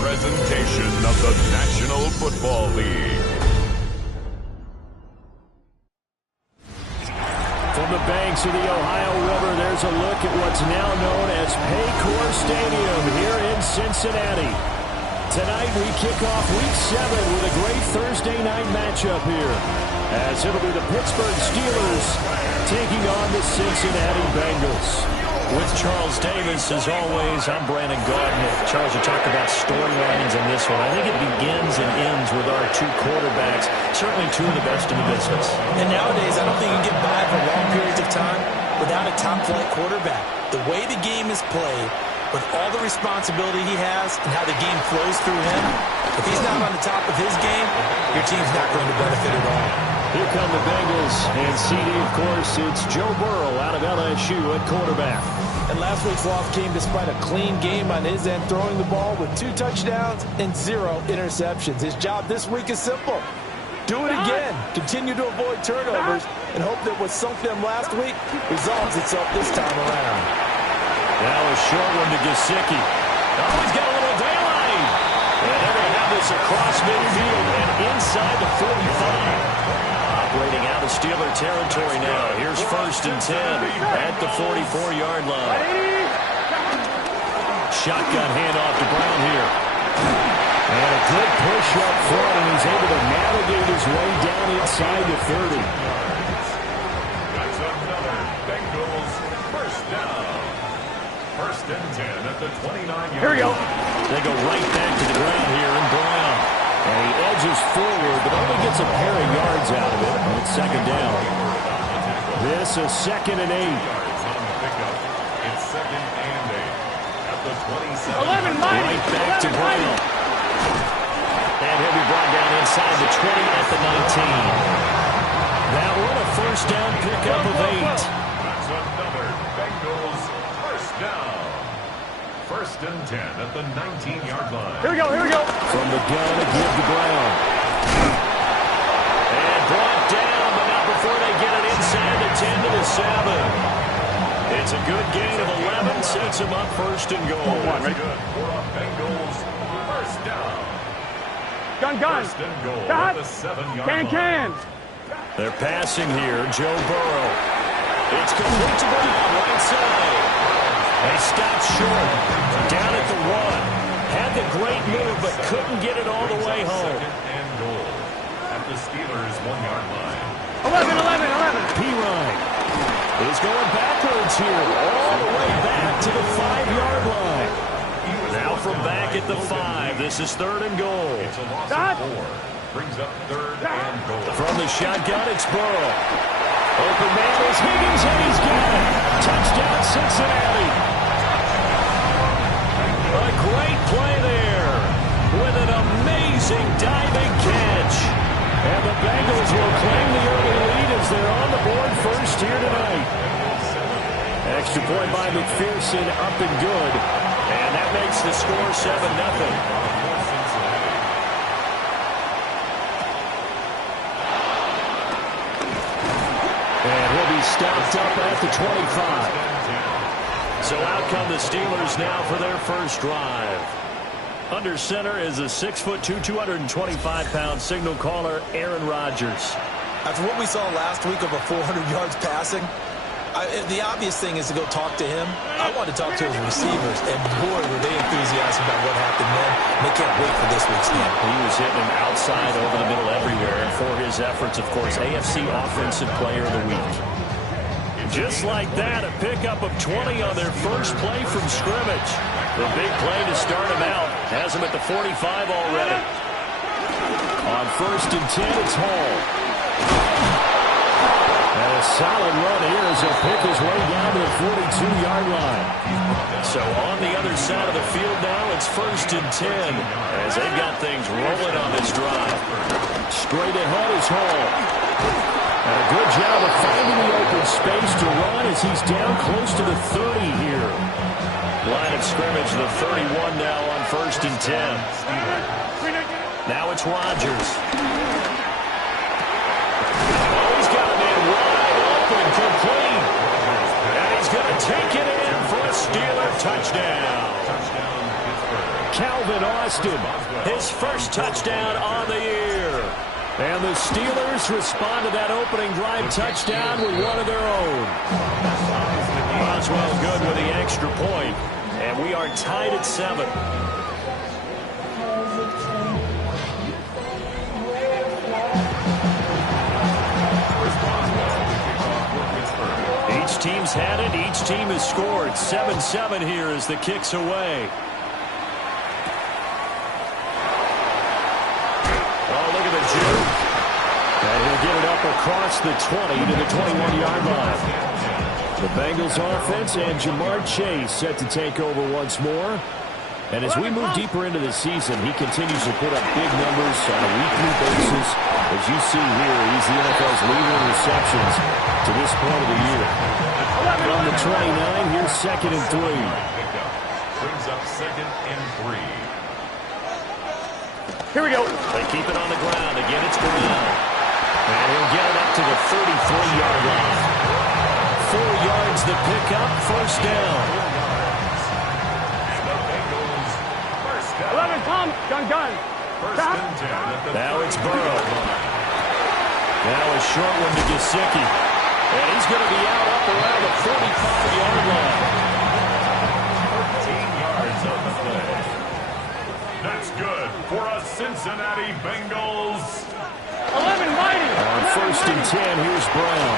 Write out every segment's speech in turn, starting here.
presentation of the National Football League. From the banks of the Ohio River, there's a look at what's now known as Paycor Stadium here in Cincinnati. Tonight we kick off Week 7 with a great Thursday night matchup here, as it'll be the Pittsburgh Steelers taking on the Cincinnati Bengals. With Charles Davis, as always, I'm Brandon Gardner. Charles, you talked about storylines in this one. I think it begins and ends with our two quarterbacks, certainly two of the best in the business. And nowadays, I don't think you can get by for long periods of time without a top-flight quarterback. The way the game is played, with all the responsibility he has and how the game flows through him, if he's not on the top of his game, your team's not going to benefit at all. Here come the Bengals, and CD, of course, it's Joe Burrow out of LSU at quarterback. And last week's loss came despite a clean game on his end, throwing the ball with 2 touchdowns and 0 interceptions. His job this week is simple. Do it again. Continue to avoid turnovers and hope that what sunk them last week resolves itself this time around. Now a short one to Gesicki. Oh, he's got a little daylight. And they're going to have this across midfield and inside the 45. Operating out of Steeler territory now. Here's 1st and 10 at the 44-yard line. Shotgun handoff to Brown here. And a good push up front, and he's able to navigate his way down inside the 30. That's another Bengals first down. 1st and 10 at the 29-yard line. Here we go. They go right back to the ground here, and Brown. And he edges forward, but only gets a pair of yards out of it. And it's 2nd down. This is 2nd and 8. It's 2nd and 8 at the 27. 11, right back to Brown. And he'll be brought down inside the 20 at the 19. That one a 1st down pickup of 8. That's another Bengals first down. 1st and 10 at the 19-yard line. Here we go, here we go. From the gun, a give to Brown. And brought down, but not before they get it inside the 10 to the 7. It's a good gain of 11, sets him up 1st and goal. Ready? Good for a Bengals first down. Gun. 1st and goal at the 7-yard line. They're passing here, Joe Burrow. It's complete to Brown, right side. They stop short, down at the 1. Had the great move, but couldn't get it all the way home. 2nd and goal at the Steelers' 1-yard line. 11. Pirine is going backwards here, all the way back to the 5-yard line. Now from back at the 5, this is 3rd and goal. It's a loss of 4. Brings up 3rd and goal. From the shotgun, it's Burrow. Open man is Higgins, and he's got it. Touchdown, Cincinnati. A great play there with an amazing diving catch. And the Bengals will claim the early lead as they're on the board first here tonight. Extra point by McPherson, up and good. And that makes the score 7-0. And he'll be stopped up at the 25. So out come the Steelers now for their first drive. Under center is a 6'2", 225-pound signal caller, Aaron Rodgers. After what we saw last week over 400 yards passing, the obvious thing is to go talk to him. I want to talk to his receivers, and boy, were they enthusiastic about what happened then. They can't wait for this week's game. He was hitting him outside, over the middle, everywhere. And for his efforts, of course, AFC Offensive Player of the Week. Just like that, a pickup of 20 on their first play from scrimmage. The big play to start him out. Has him at the 45 already. On 1st and 10, it's Hall. And a solid run here as he'll pick his way down to the 42-yard line. So on the other side of the field now, it's 1st and 10 as they've got things rolling on this drive. Straight ahead is Hall. And a good job of finding the open space to run as he's down close to the 30 here. Line of scrimmage, the 31 now on 1st and 10. Now it's Rodgers. Oh, he's got a man wide open, complete. And he's going to take it in for a Steeler touchdown. Calvin Austin. His first touchdown on the year. And the Steelers respond to that opening drive touchdown with one of their own. Boswell good with the extra point, and we are tied at 7. Each team's had it. Each team has scored. 7-7 here as the kick's away. Oh, look at the juke. And he'll get it up across the 20 to the 21-yard line. The Bengals offense and Jamar Chase set to take over once more. And as we move deeper into the season, he continues to put up big numbers on a weekly basis. As you see here, he's the NFL's leader in receptions to this point of the year. From the 29, here's 2nd and 3. Brings up 2nd and 3. Here we go. They keep it on the ground. Again, it's Brown. And he'll get it up to the 33-yard line. 4 yards the pickup, first down. 11, Tom. Gun. First and 10. Now it's Burrow. Now a short one to Gesicki. And he's going to be out up around the 45-yard line. 13 yards on the play. That's good for a Cincinnati Bengals. 11, mighty. On 1st and 10, here's Brown.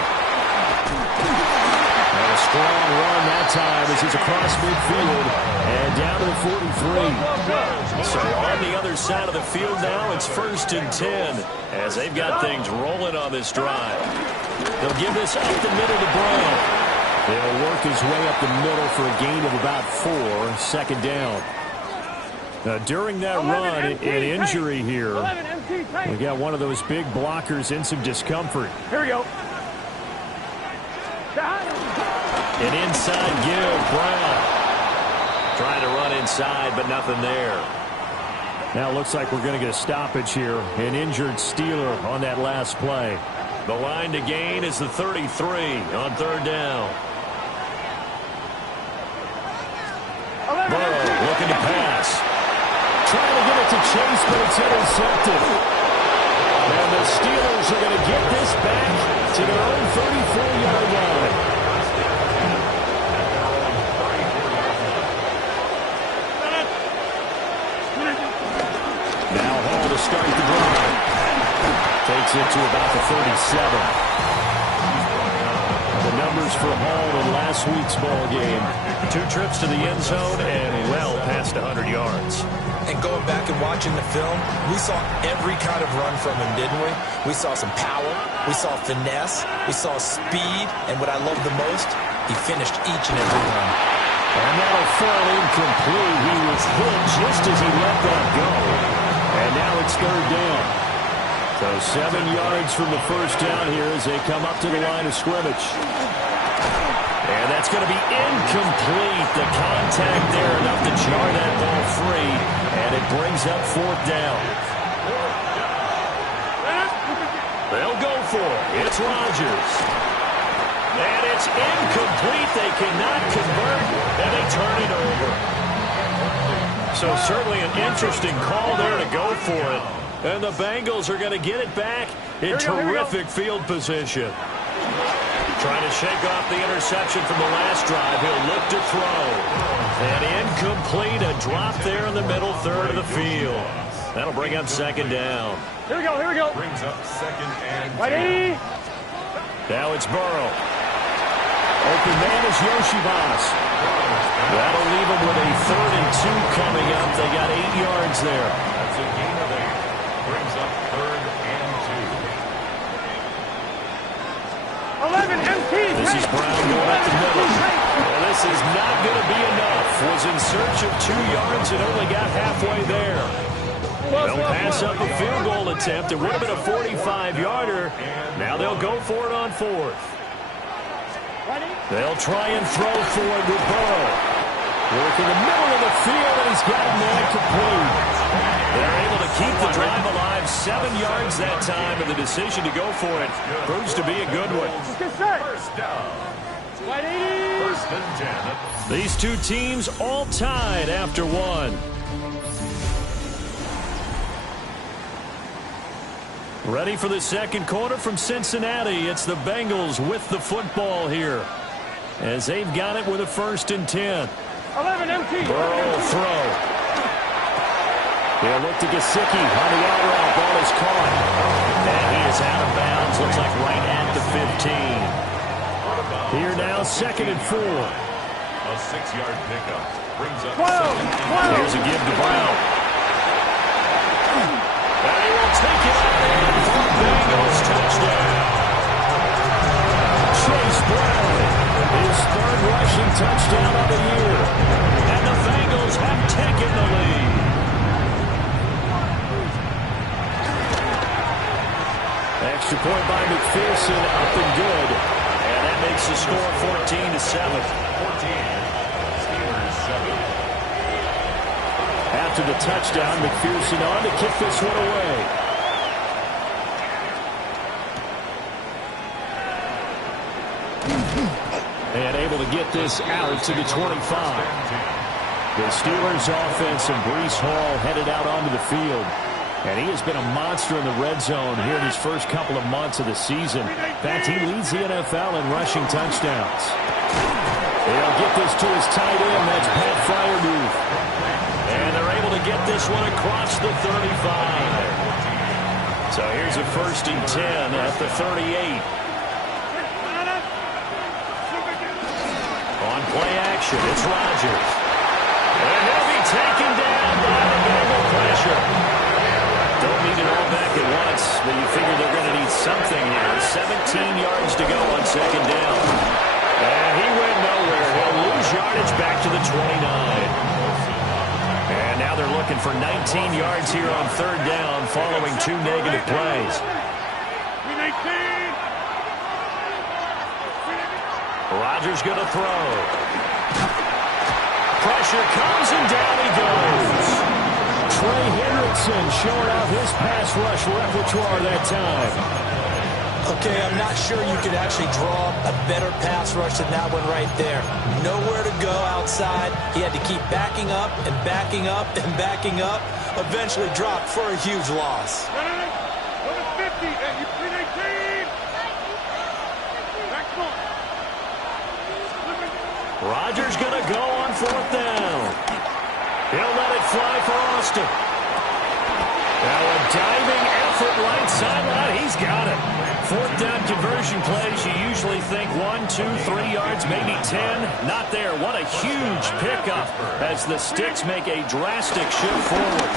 And a strong run that time as he's across midfield and down to the 43. So on the other side of the field now, it's 1st and 10 as they've got things rolling on this drive. They'll give this up the middle to Brown. They'll work his way up the middle for a gain of about 4, 2nd down. During that run, an injury here. We got one of those big blockers in some discomfort. Here we go. An inside give, Brown. Trying to run inside, but nothing there. Now it looks like we're going to get a stoppage here. An injured Steeler on that last play. The line to gain is the 33 on 3rd down. Burrow looking to pass. Trying to get it to Chase, but it's intercepted. And the Steelers are going to get this back to their own 34-yard line. Now Hall to start the drive. Takes it to about the 37. The numbers for Hall in last week's ball game. 2 trips to the end zone and well past 100 yards. And going back and watching the film, we saw every kind of run from him, didn't we? We saw some power, we saw finesse, we saw speed, and what I love the most, he finished each and every run. And that'll fall incomplete. He was hit just as he let that go. And now it's 3rd down. So 7 yards from the first down here as they come up to the line of scrimmage. And that's going to be incomplete. The contact there enough to jar that ball free. And it brings up 4th down. They'll go for it. It's Rodgers. And it's incomplete. They cannot convert. And they turn it over. So certainly an interesting call there to go for it. And the Bengals are going to get it back in terrific field position. Trying to shake off the interception from the last drive. He'll look to throw. And incomplete. A drop there in the middle third of the field. That'll bring up 2nd down. Here we go. Brings up 2nd and 10. Ready? Now it's Burrow. Open man is Yoshibas. That'll leave them with a 3rd and 2 coming up. They got 8 yards there. That's a gain of 8. Brings up 3rd and 11, MT. This is Brown going up the middle. Well, this is not going to be enough. Was in search of 2 yards and only got halfway there. They'll pass up a field goal attempt. It would have been a 45-yarder. Now they'll go for it on 4th. They'll try and throw for it with Burrow. Work in the middle of the field, and he's got man complete. They're able to keep the drive alive. 7 yards that time, and the decision to go for it proves to be a good one. First down. 1st and 10. These two teams all tied after 1. Ready for the second quarter from Cincinnati. It's the Bengals with the football here, as they've got it with a 1st and 10. 11 empty. Burrow will throw. He'll look to Gesicki on the out route. Ball is caught. And he is out of bounds. Looks like right at the 15. Here now, 2nd and 4. A 6-yard pickup brings up 12. Here's a give to Brown. And he will take it out for Bengals touchdown. Chase Brown, his 3rd rushing touchdown of the year. And the Bengals have taken the lead. Extra point by McPherson, up and good. And that makes the score 14-7. 14. Steelers 7. After the touchdown, McPherson on to kick this one away. And able to get this out to the 25. The Steelers offense and Breece Hall headed out onto the field. And he has been a monster in the red zone here in his first couple of months of the season. In fact, he leads the NFL in rushing touchdowns. They'll get this to his tight end. That's Pat Freiermuth. And they're able to get this one across the 35. So here's a 1st and 10 at the 38. On play action, it's Rodgers. And he'll be taken down by the Bengal pressure. Don't need it all back at once, but you figure they're going to need something here. 17 yards to go on 2nd down. And he went nowhere. He'll lose yardage back to the 29. And now they're looking for 19 yards here on 3rd down following 2 negative plays. Rodgers going to throw. Pressure comes and down he goes. Trey Hendrickson showing off his pass rush repertoire that time. Okay, I'm not sure you could actually draw a better pass rush than that one right there. Nowhere to go outside. He had to keep backing up and backing up and backing up. Eventually dropped for a huge loss. Rodgers going to go on 4th down. He'll let it fly for Austin. Now a diving effort right sideline. He's got it. 4th down conversion plays, you usually think 1, 2, 3 yards, maybe 10. Not there. What a huge pickup as the Sticks make a drastic shift forward.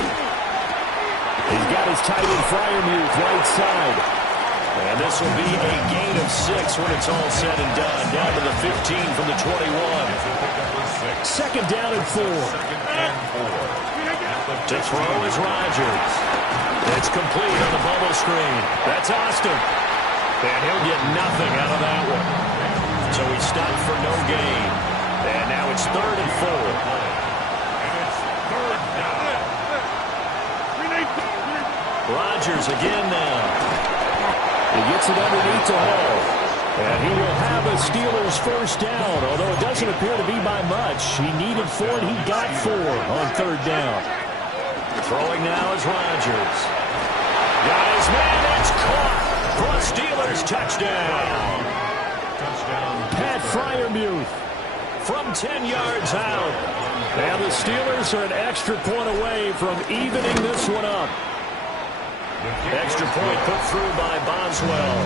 He's got his tight end Freiermuth right side. And this will be a gain of 6 when it's all said and done. Down to the 15 from the 21. 2nd down and 4. To throw is Rodgers. It's complete on the bubble screen. That's Austin. And he'll get nothing out of that one. So he stopped for no gain. And now it's 3rd and 4. And it's 3rd down. Rodgers again now. He gets it underneath to Hall. And he will have a Steelers 1st down, although it doesn't appear to be by much. He needed 4, and he got 4 on 3rd down. Throwing now is Rodgers. Got his man, it's caught for a Steelers touchdown. Pat Freiermuth from 10 yards out. And the Steelers are an extra point away from evening this one up. Extra point put through by Boswell.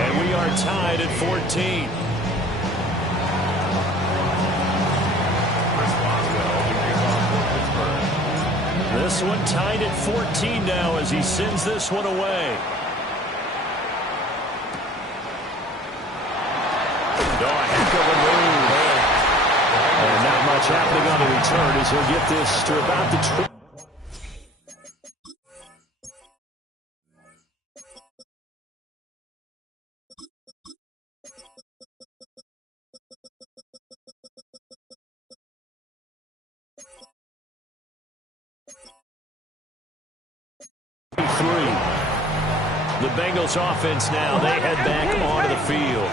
And we are tied at 14. This one tied at 14 now as he sends this one away. Oh, a heck of a move. And not much happening on the return as he'll get this to about the 20. The Bengals offense now, they head back onto the field.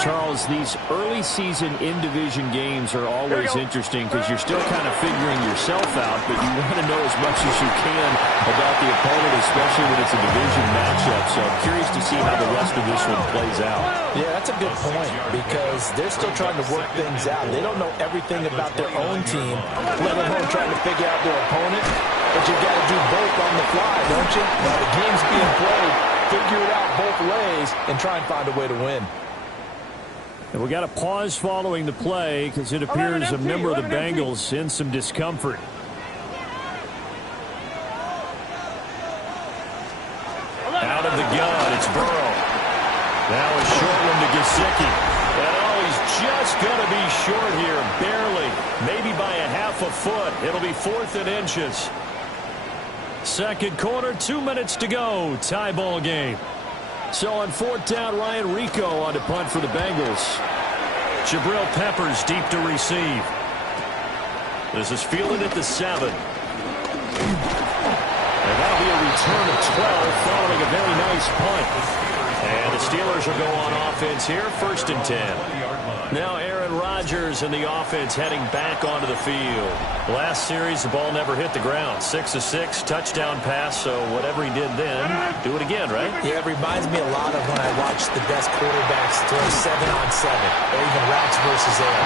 Charles, these early season in-division games are always interesting because you're still kind of figuring yourself out, but you want to know as much as you can about the opponent, especially when it's a division matchup. So I'm curious to see how the rest of this one plays out. Yeah, that's a good point because they're still trying to work things out. They don't know everything about their own team, let alone trying to figure out their opponent. But you've got to do both on the fly, don't you? While the game's being played, figure it out both ways and try and find a way to win. And we got a pause following the play because it appears a member of the Bengals in some discomfort. Out of the gun, it's Burrow. Now a short one to Gesicki. And oh, he's just going to be short here, barely. Maybe by a half a foot. It'll be 4th and inches. Second quarter, 2 minutes to go. Tie ball game. So on 4th down, Ryan Rico on to punt for the Bengals. Jabril Peppers deep to receive. This is fielded at the 7. And that'll be a return of 12 following a very nice punt. And the Steelers will go on offense here, 1st and 10. Now Aaron Rodgers and the offense heading back onto the field. Last series, the ball never hit the ground. 6 of 6, touchdown pass, so whatever he did then, do it again, right? Yeah, it reminds me a lot of when I watched the best quarterbacks throw 7-on-7, or even routes versus air.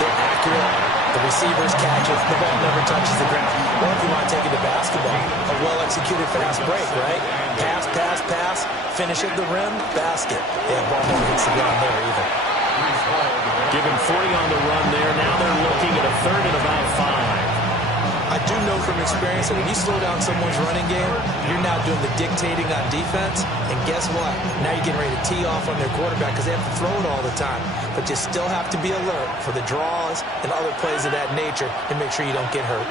They're accurate. The receivers catch it. The ball never touches the ground. Or if you want to take it to basketball, a well-executed fast break, right? Pass, pass, pass, finish at the rim, basket. Yeah, ball never hits the ground there either. Give him 40 on the run there. Now they're looking at a 3rd and about 5. I do know from experience that when you slow down someone's running game, you're now doing the dictating on defense. And guess what? Now you're getting ready to tee off on their quarterback because they have to throw it all the time. But you still have to be alert for the draws and other plays of that nature and make sure you don't get hurt.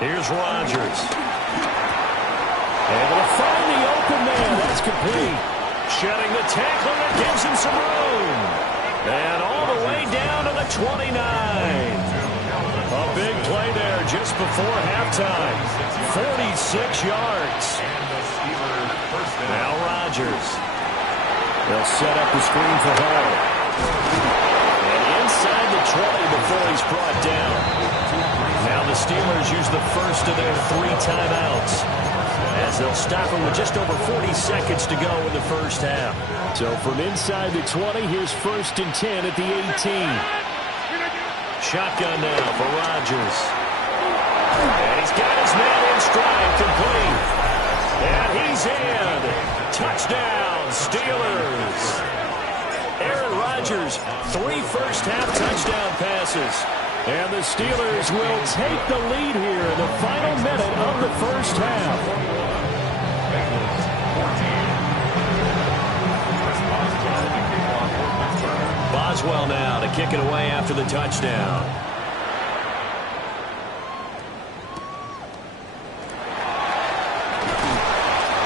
Here's Rodgers. Able to find the open man. That's complete. Shedding the tackle that gives him some room. And all the way down to the 29. A big play there just before halftime. 46 yards. Now Rodgers. They'll set up the screen for Hall. And inside the 20 before he's brought down. Now the Steelers use the first of their 3 timeouts, as they'll stop him with just over 40 seconds to go in the first half. So from inside the 20, here's 1st and 10 at the 18. Shotgun now for Rodgers. And he's got his man in stride, complete. And he's in. Touchdown, Steelers. Aaron Rodgers, 3 first-half touchdown passes. And the Steelers will take the lead here in the final minute of the first half. Boswell now to kick it away after the touchdown.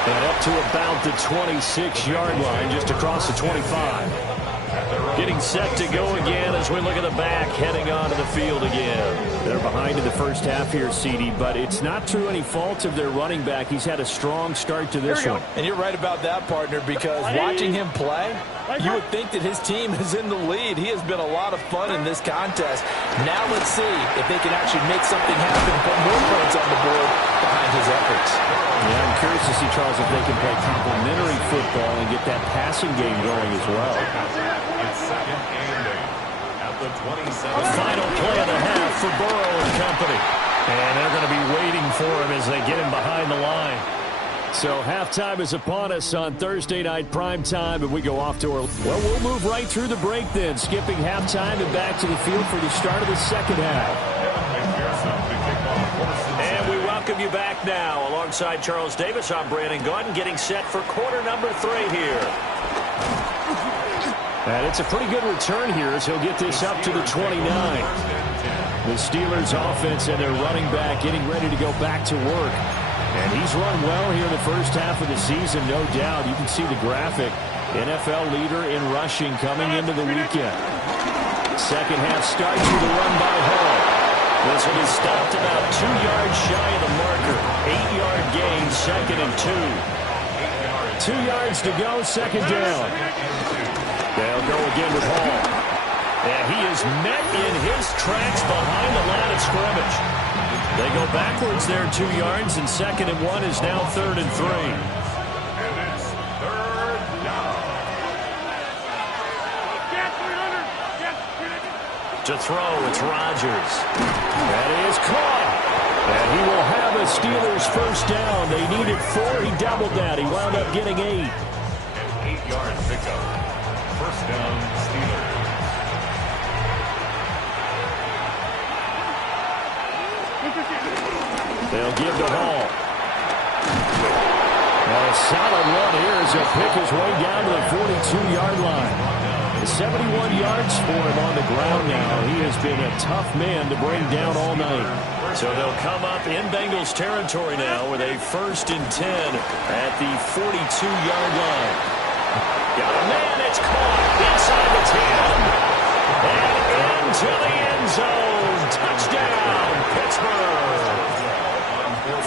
And up to about the 26-yard line, just across the 25. Getting set to go again as we look at the back, heading onto the field again. They're behind in the first half here, CD, but it's not through any fault of their running back. He's had a strong start to this one. And you're right about that, partner, because watching him play, you would think that his team is in the lead. He has been a lot of fun in this contest. Now let's see if they can actually make something happen, put more points on the board behind his efforts. Yeah, I'm curious to see, Charles, if they can play complementary football and get that passing game going as well. Final play of the half for Burrow and company. And they're going to be waiting for him as they get him behind the line. So halftime is upon us on Thursday night primetime, and we go off to our... Well, we'll move right through the break then, skipping halftime and back to the field for the start of the second half. And we welcome you back now. Alongside Charles Davis, I'm Brandon Gaudin, getting set for quarter number 3 here. And it's a pretty good return here as he'll get this up to the 29. The Steelers offense and their running back getting ready to go back to work. And he's run well here in the first half of the season, no doubt. You can see the graphic. NFL leader in rushing coming into the weekend. Second half starts with a run by Hall. This one is stopped about 2 yards shy of the marker. 8-yard gain, 2nd and 2. 2 yards to go, second down. They'll go again with Hall. And he is met in his tracks behind the line of scrimmage. They go backwards there 2 yards, and 2nd and 1 is now 3rd and 3. And it's 3rd down. To throw, it's Rodgers. That is caught. And he will have a Steelers first down. They needed 4. He doubled that. He wound up getting 8. An 8-yard pickup. First down, Steelers. They'll give to Hall. And a solid run here as he'll pick his way down to the 42-yard line. 71 yards for him on the ground now. He has been a tough man to bring down all night. So they'll come up in Bengals territory now with a 1st and 10 at the 42-yard line. Got a man, it's caught inside the 10. And into the end zone. Touchdown, Pittsburgh.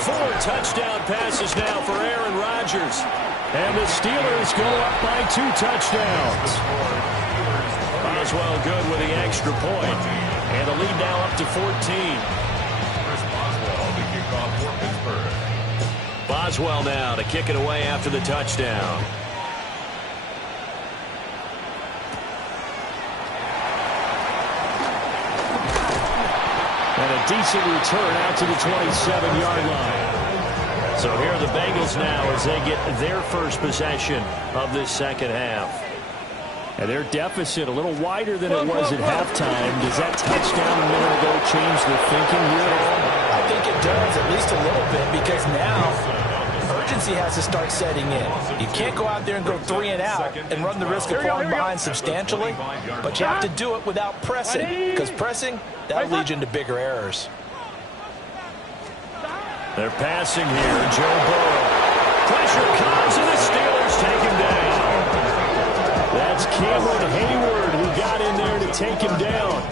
4 touchdown passes now for Aaron Rodgers. And the Steelers go up by 2 touchdowns. Boswell good with the extra point. And the lead now up to 14. Boswell now to kick it away after the touchdown. And a decent return out to the 27-yard line. So here are the Bengals now as they get their first possession of this second half. And their deficit a little wider than it was at halftime. Does that touchdown a minute ago change the thinking here at all? I think it does, at least a little bit, because now urgency has to start setting in. You can't go out there and go 3 and out and run the risk of falling behind substantially, but you have to do it without pressing, because pressing, that'll lead you into bigger errors. They're passing here. Joe Burrow. Pressure comes, and the Steelers take him down. That's Cameron Hayward who got in there to take him down.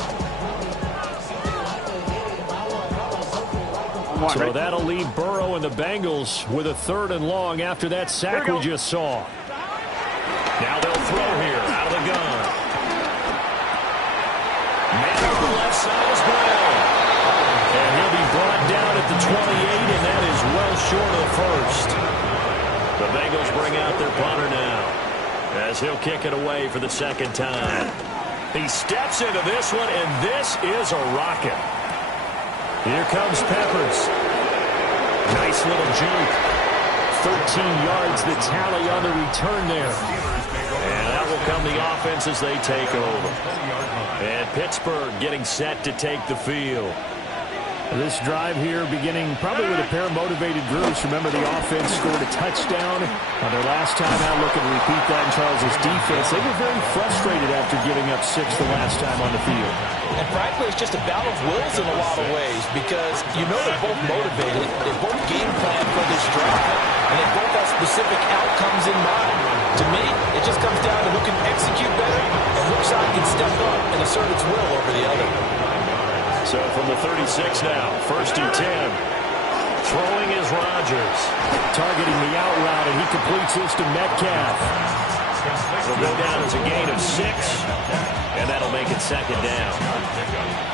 So that'll leave Burrow and the Bengals with a 3rd and long after that sack we just saw. Now they'll throw here out of the gun. Man on the left side is Brown. And he'll be brought down at the 28, and that is well short of the first. The Bengals bring out their punter now as he'll kick it away for the 2nd time. He steps into this one, and this is a rocket. Here comes Peppers. Nice little juke. 13 yards the tally on the return there. And that will come the offense as they take over. And Pittsburgh getting set to take the field. This drive here beginning probably with a pair of motivated groups. Remember, the offense scored a touchdown on their last time out. Looking to repeat that in Charles' defense. They were very frustrated after giving up 6 the last time on the field. And frankly, it's just a battle of wills in a lot of ways, because you know they're both motivated. They both game plan for this drive, and they both have specific outcomes in mind. To me, it just comes down to who can execute better and which side can step up and assert its will over the other. So from the 36 now, 1st and 10. Throwing is Rodgers. Targeting the out route, and he completes this to Metcalf. It'll go down as a gain of 6, and that'll make it 2nd down.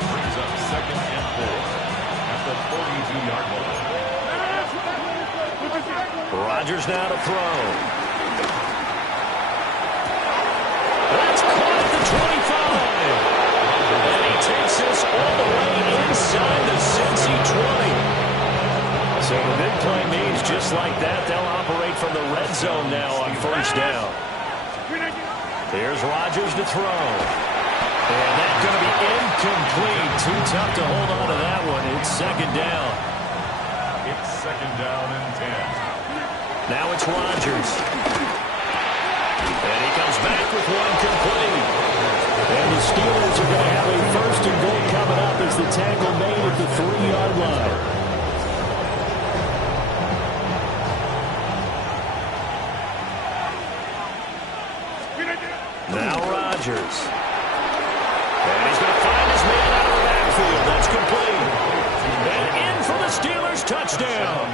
Brings up 2nd and 4 at the 42-yard line. Rodgers now to throw. That's caught at the 25. And he takes this all the way inside the Cincy 20. So the big play means just like that, they'll operate from the red zone now on 1st down. Here's Rodgers to throw. And that's going to be incomplete. Too tough to hold on to that one. It's 2nd down. It's 2nd down and 10. Now it's Rodgers. And he comes back with one complete. And the Steelers are going to have a 1st and goal coming up as the tackle made at the 3-yard line. Now Rodgers. And he's going to find his man out of the backfield. That's complete. And in for the Steelers touchdown.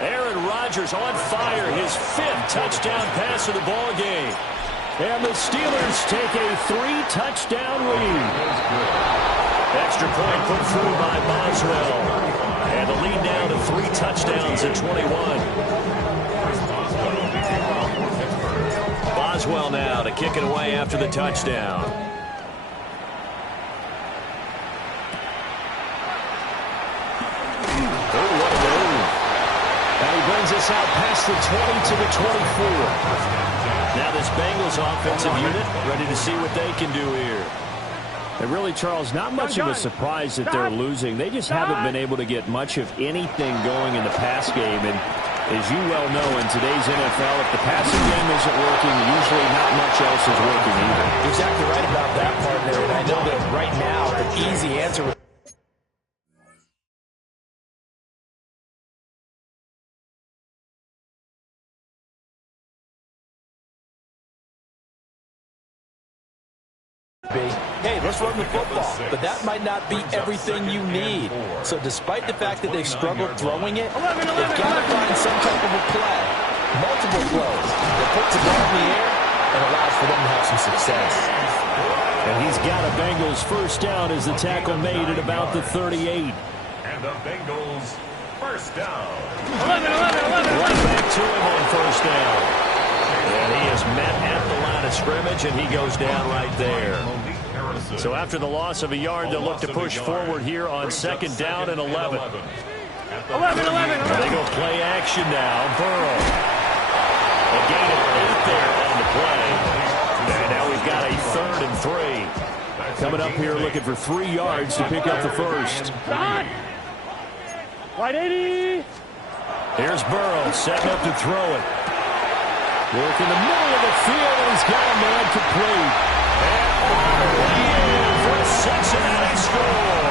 Aaron Rodgers on fire, his 5th touchdown pass of the ball game. And the Steelers take a 3-touchdown lead. Extra point put through by Boswell. And the lead down to 3 touchdowns at 21. Boswell now to kick it away after the touchdown. Oh, what a move. And he brings us out past the 20 to the 24. Now this Bengals offensive unit ready to see what they can do here. And really, Charles, not much of a surprise that they're losing. They just haven't been able to get much of anything going in the pass game. And as you well know, in today's NFL, if the passing game isn't working, usually not much else is working either. You're exactly right about that, partner. And I know that right now the easy answer would be, hey, let's run the football. But that might not be everything you need. So despite the fact that they've struggled throwing it, they've got to find some type of a play, multiple plays that puts the ball in the air and allows for them to have some success. And he's got a Bengals first down as the tackle made at about the 38. And the Bengals first down. 11. Right back to him on first down. And he is met at the line of scrimmage, and he goes down right there. So after the loss of a yard, they'll look to push forward here on second down and 11. 11. They go play action now. Burrow. A gain of 8 there on the play. And now we've got a 3rd and 3. Coming up here looking for 3 yards to pick up the first. Right 80. Here's Burrow setting up to throw it. Work in the middle of the field, and he's got a man complete. And in for a Cincinnati score.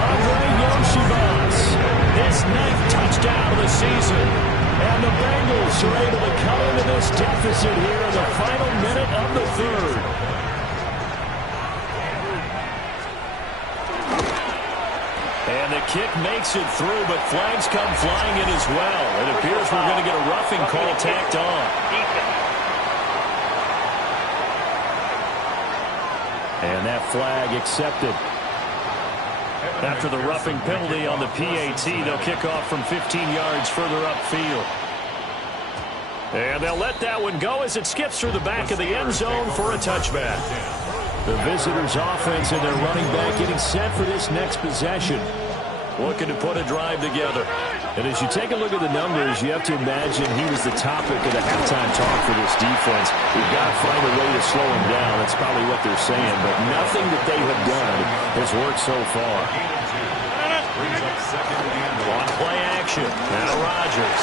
Andre Yoshibas, his 9th touchdown of the season. And the Bengals are able to cut into this deficit here in the final minute of the 3rd. And the kick makes it through, but flags come flying in as well. It appears we're going to get a roughing call tacked on. And that flag accepted. After the roughing penalty on the PAT, they'll kick off from 15 yards further upfield. And they'll let that one go as it skips through the back of the end zone for a touchback. The visitors' offense and their running back getting set for this next possession. Looking to put a drive together. And as you take a look at the numbers, you have to imagine he was the topic of the halftime talk for this defense. We've got to find a way to slow him down. That's probably what they're saying. But nothing that they have done has worked so far. On play action. Now Rodgers.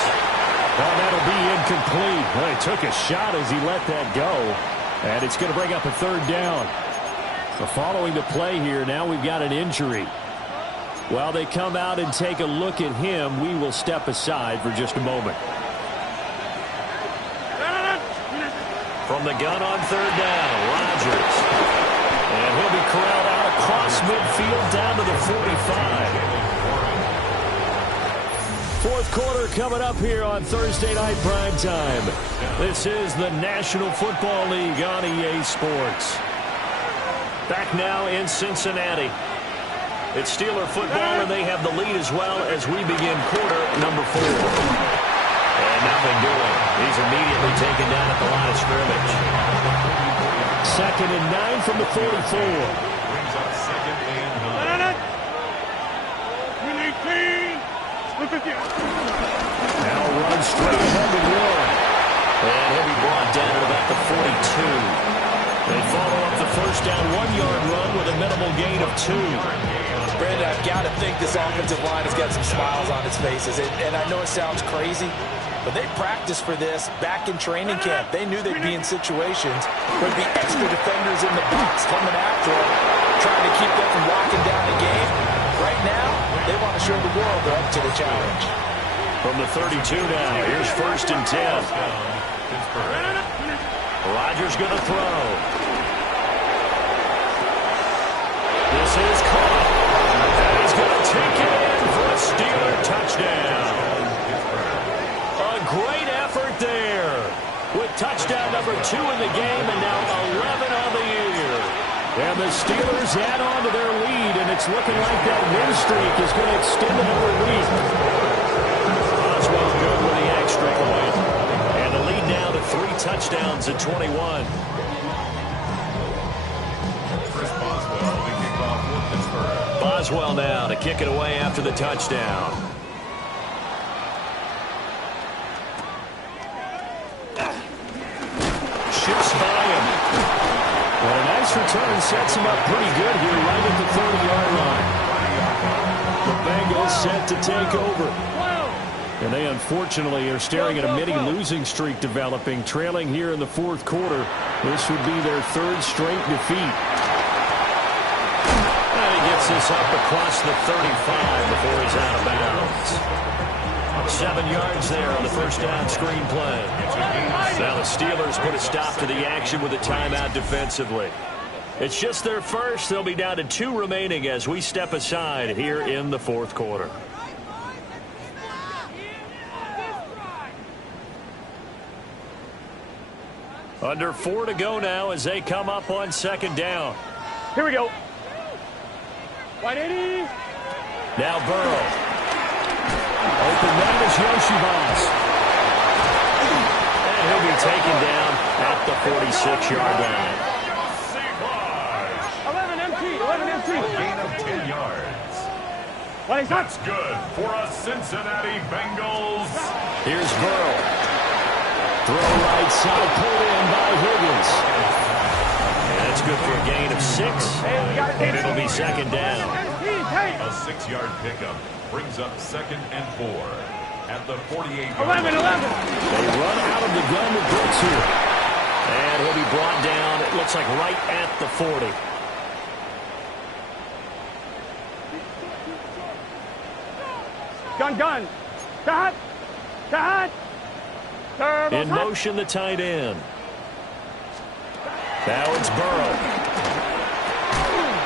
Oh, that'll be incomplete. Well, he took a shot as he let that go. And it's going to bring up a 3rd down. Following the play here, now we've got an injury. While they come out and take a look at him, we will step aside for just a moment. From the gun on 3rd down, Rodgers. And he'll be corralled out across midfield down to the 45. 4th quarter coming up here on Thursday Night Primetime. This is the National Football League on EA Sports. Back now in Cincinnati. It's Steeler football, and they have the lead as well as we begin quarter number 4. And nothing doing. He's immediately taken down at the line of scrimmage. 2nd and 9 from the 44. Brings up 2nd and 9. Now run straight ahead to Warren. And he'll be brought down at about the 42. They follow up the first down 1-yard run with a minimal gain of 2. Brandon, I've got to think this offensive line has got some smiles on its faces. And I know it sounds crazy, but they practiced for this back in training camp. They knew they'd be in situations where there'd be extra defenders in the box coming after them, trying to keep them from locking down the game. Right now, they want to show the world they're up to the challenge. From the 32 now, here's 1st and 10. Rodgers going to throw. This is caught. And he's going to take it in for a Steeler touchdown. 2 in the game and now 11 on the year. And the Steelers add on to their lead, and it's looking like that win streak is going to extend another week. Boswell good with the extra point. And the lead now to 3 touchdowns at 21. Boswell now to kick it away after the touchdown. Shifts by him. But a nice return sets him up pretty good here right at the 30-yard line. The Bengals set to take over. And they unfortunately are staring at a mini losing streak developing, trailing here in the fourth quarter. This would be their 3rd straight defeat. Gets this up across the 35 before he's out of bounds. 7 yards there on the first down screen play. Now the Steelers put a stop to the action with a timeout defensively. It's just their first. They'll be down to 2 remaining as we step aside here in the fourth quarter. Under 4 to go now as they come up on 2nd down. Here we go. 180. Now Burrow. Open man is Yoshibas. And he'll be taken down at the 46-yard line. 11 empty. Gain of 10 yards. That's good for a Cincinnati Bengals. Here's Burrow. Throw right side, pulled in by Higgins. That's good for a gain of 6, and it'll be 2nd down. A 6-yard pickup brings up 2nd and 4 at the 48-yard 11. They run out of the gun with Brooks here. And he'll be brought down, it looks like right at the 40. Gun. Cut. In motion, the tight end. Now it's Burrow.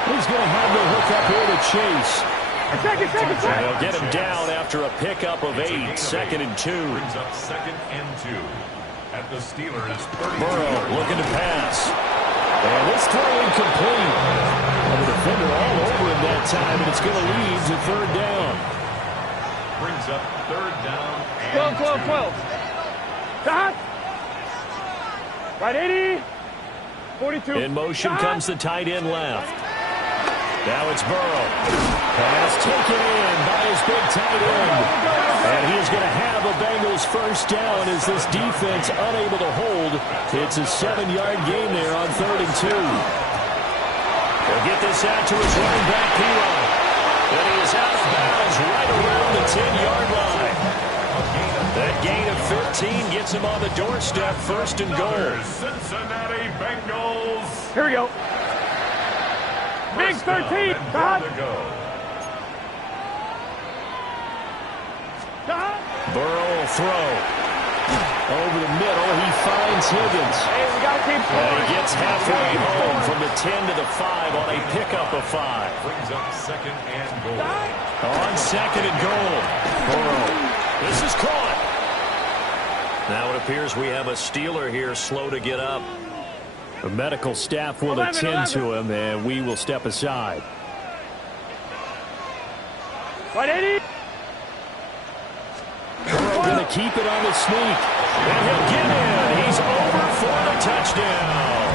He's going to have the hook up here to Chase. Second. And they'll get him down after a pickup of 8, 2nd and 2. Brings up 2nd and 2 at the Steelers' 30. Burrow looking to pass. And this throw incomplete. And the defender all over him that time, and it's going to lead to 3rd down. Brings up 3rd down and 12. Cut. Right 80. 42. In motion comes the tight end left. Now it's Burrow. Pass taken in by his big tight end. And he is going to have a Bengals 1st down as this defense unable to hold. It's a 7-yard gain there on 3rd and 2. He'll get this out to his running back, P-Line. And he is out of bounds right around the 10-yard line. That gain of 15 gets him on the doorstep, 1st and goal. Cincinnati Bengals. Here we go. Big 13. Cut. Burrow will throw. Over the middle, he finds Higgins. Hey, we got to keep scoring. And he gets halfway home from the 10 to the 5 on a pickup of 5. Brings up 2nd and goal. On 2nd and goal. Burrow. This is caught. Now it appears we have a Steeler here slow to get up. The medical staff will attend to him, and we will step aside. 180. Burrow going to keep it on the sneak. And he'll get in. He's over for the touchdown.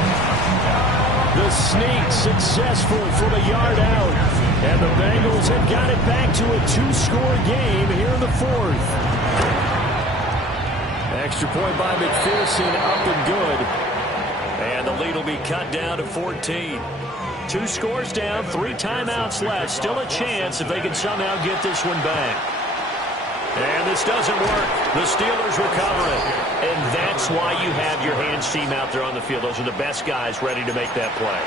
The sneak successful from a yard out. And the Bengals have got it back to a 2-score game here in the 4th. Extra point by McPherson, up and good. And the lead will be cut down to 14. 2 scores down, 3 timeouts left. Still a chance if they can somehow get this one back. And this doesn't work. The Steelers recover it. And that's why you have your hands team out there on the field. Those are the best guys ready to make that play.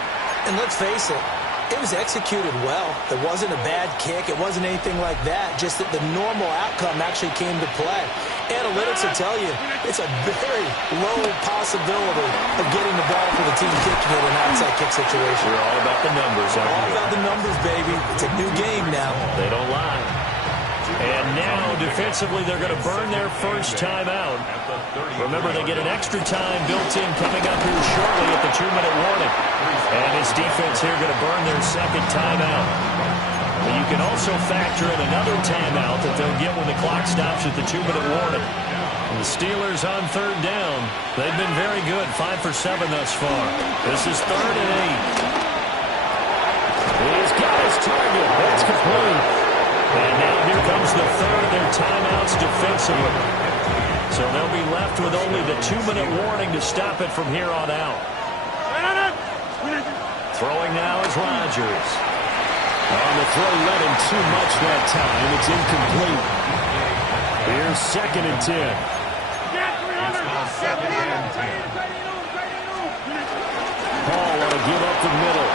And let's face it, it was executed well. It wasn't a bad kick. It wasn't anything like that. Just that the normal outcome actually came to play. Analytics will tell you it's a very low possibility of getting the ball for the team kicking it in an outside kick situation. We're all about the numbers. All about the numbers, baby. It's a new game now. They don't lie. And And now, defensively, they're going to burn their first timeout. Remember, they get an extra time built in coming up here shortly at the 2-minute warning. And this defense here going to burn their second timeout. But you can also factor in another timeout that they'll get when the clock stops at the 2-minute warning. And the Steelers on third down. They've been very good, 5 for 7 thus far. This is 3rd and 8. He's got his target. That's complete. And now here comes the third of their timeouts defensively. So they'll be left with only the 2-minute warning to stop it from here on out. Throwing now is Rodgers. On the throw, led him too much that time. It's incomplete. Here's 2nd and 10. Paul want to give up the middle.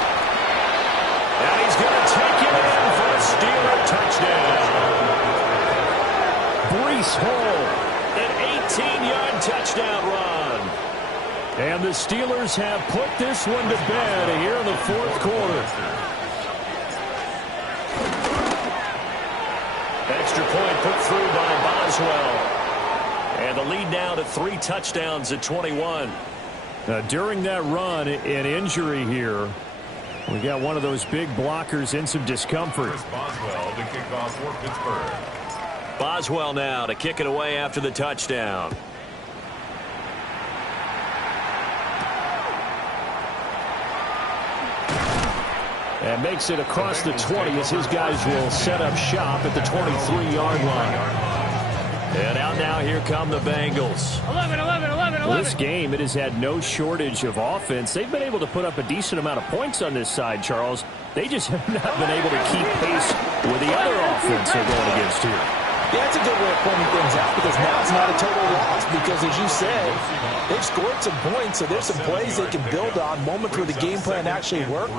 And he's going to take it in for a Steeler touchdown. Breece Hall. An 18-yard touchdown run. And the Steelers have put this one to bed here in the 4th quarter. Extra point put through by Boswell. And the lead now to 3 touchdowns at 21. During that run, an injury here. We got one of those big blockers in some discomfort. Boswell to kick off for Pittsburgh. Boswell now to kick it away after the touchdown. And makes it across the 20 as his guys will set up shop at the 23-yard line. And out now, here come the Bengals. 11. This game, it has had no shortage of offense. They've been able to put up a decent amount of points on this side, Charles. They just have not been able to keep pace with the other offense they're going against here. Yeah, that's a good way of pointing things out because now it's not a total loss because, as you said, they've scored some points, so there's some plays they can build on, moments where the game plan actually worked.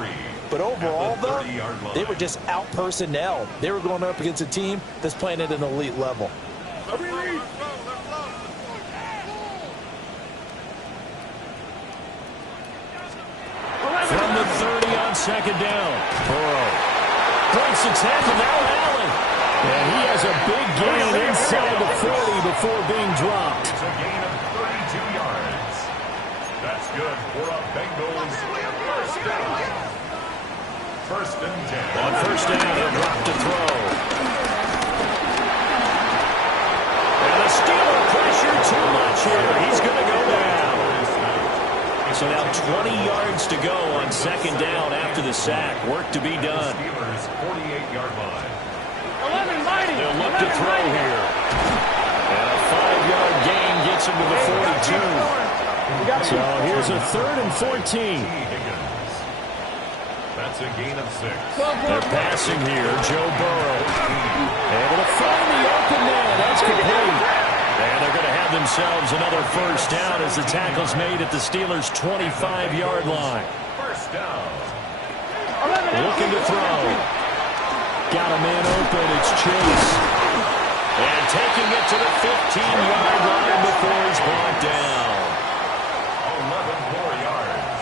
But overall, though, they were just out-personnel. They were going up against a team that's playing at an elite level. From the 30 on 2nd down. Burrow breaks the tackle. Now Allen. And he has a big gain inside the 40 before being dropped. It's a gain of 32 yards. That's good for a Bengals first down. 1st and 10. On 1st down, he'll drop to throw. And the Steeler pressure too much here. He's going to go down. So now 20 yards to go on 2nd down after the sack. Work to be done. Steelers 48-yard line. They'll look to throw here. And a 5-yard gain gets him to the 42. So here's a 3rd and 14. That's a gain of 6. They're passing here. Joe Burrow. Able to find the open man. That's complete. And they're going to have themselves another first down as the tackle's made at the Steelers' 25-yard line. First down. Looking to throw. Got a man open. It's Chase. And taking it to the 15-yard line before he's brought down. 11 more yards.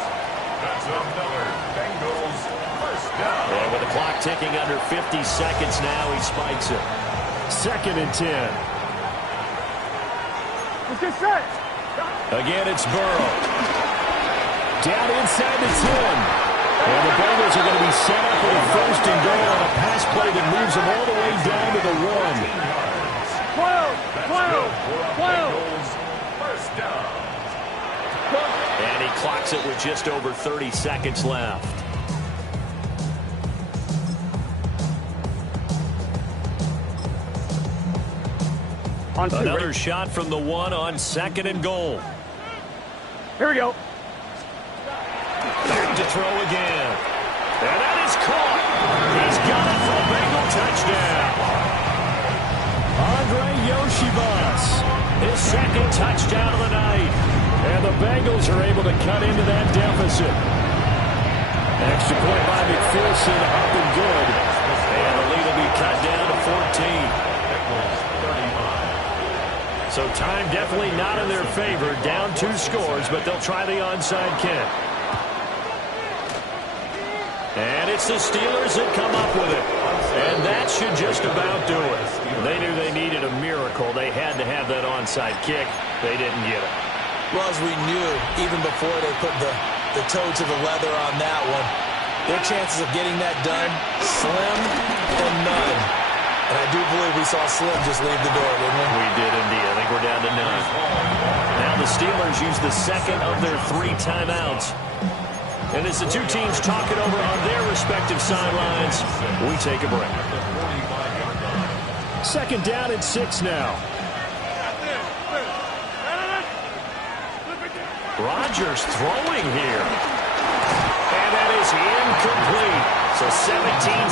That's another Bengals first down. And with the clock ticking under 50 seconds now, he spikes it. 2nd and 10. Again, it's Burrow. Down inside the 10. And the Bengals are going to be set up with a 1st and goal on a pass play that moves them all the way down to the 1. First down. And he clocks it with just over 30 seconds left. Another shot from the 1 on 2nd and goal. Here we go. Back to throw again. And that is caught. He's got it for a Bengal touchdown. Andre Yoshibas. His 2nd touchdown of the night. And the Bengals are able to cut into that deficit. Extra point by McPherson, up and good. And the lead will be cut down to 14. So time definitely not in their favor. Down 2 scores, but they'll try the onside kick. And it's the Steelers that come up with it. And that should just about do it. They knew they needed a miracle. They had to have that onside kick. They didn't get it. Well, as we knew, even before they put the toe to the leather on that one, their chances of getting that done, slim and none. And I do believe we saw Slim just leave the door, didn't we? We did indeed. I think we're down to none. Now the Steelers use the second of their 3 timeouts. And as the two teams talk it over on their respective sidelines, we take a break. Second down and 6 now. Rodgers throwing here. And that is incomplete. So 17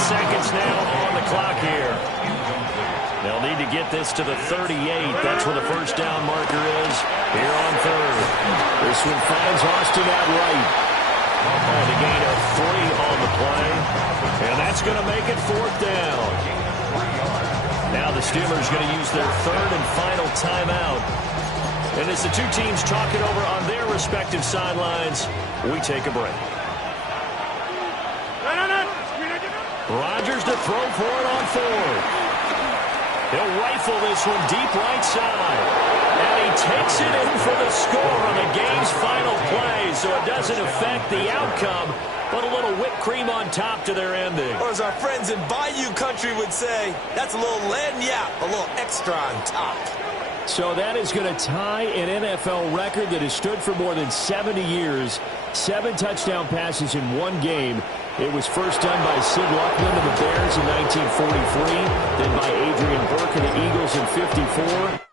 seconds now on the clock here. They'll need to get this to the 38. That's where the first down marker is here on third. This one finds Austin at right. And a gain of 3 on the play. And that's going to make it 4th down. Now the Steelers going to use their third and final timeout. And as the two teams talk it over on their respective sidelines, we take a break. Rodgers to throw for it on 4th. He'll rifle this one deep right side. And he takes it in for the score on the game's final play, so it doesn't affect the outcome, but a little whipped cream on top to their ending. Or as our friends in Bayou Country would say, that's a little lagniappe, a little extra on top. So that is going to tie an NFL record that has stood for more than 70 years. 7 touchdown passes in 1 game. It was first done by Sid Luckman of the Bears in 1943, then by Adrian Burke of the Eagles in 54.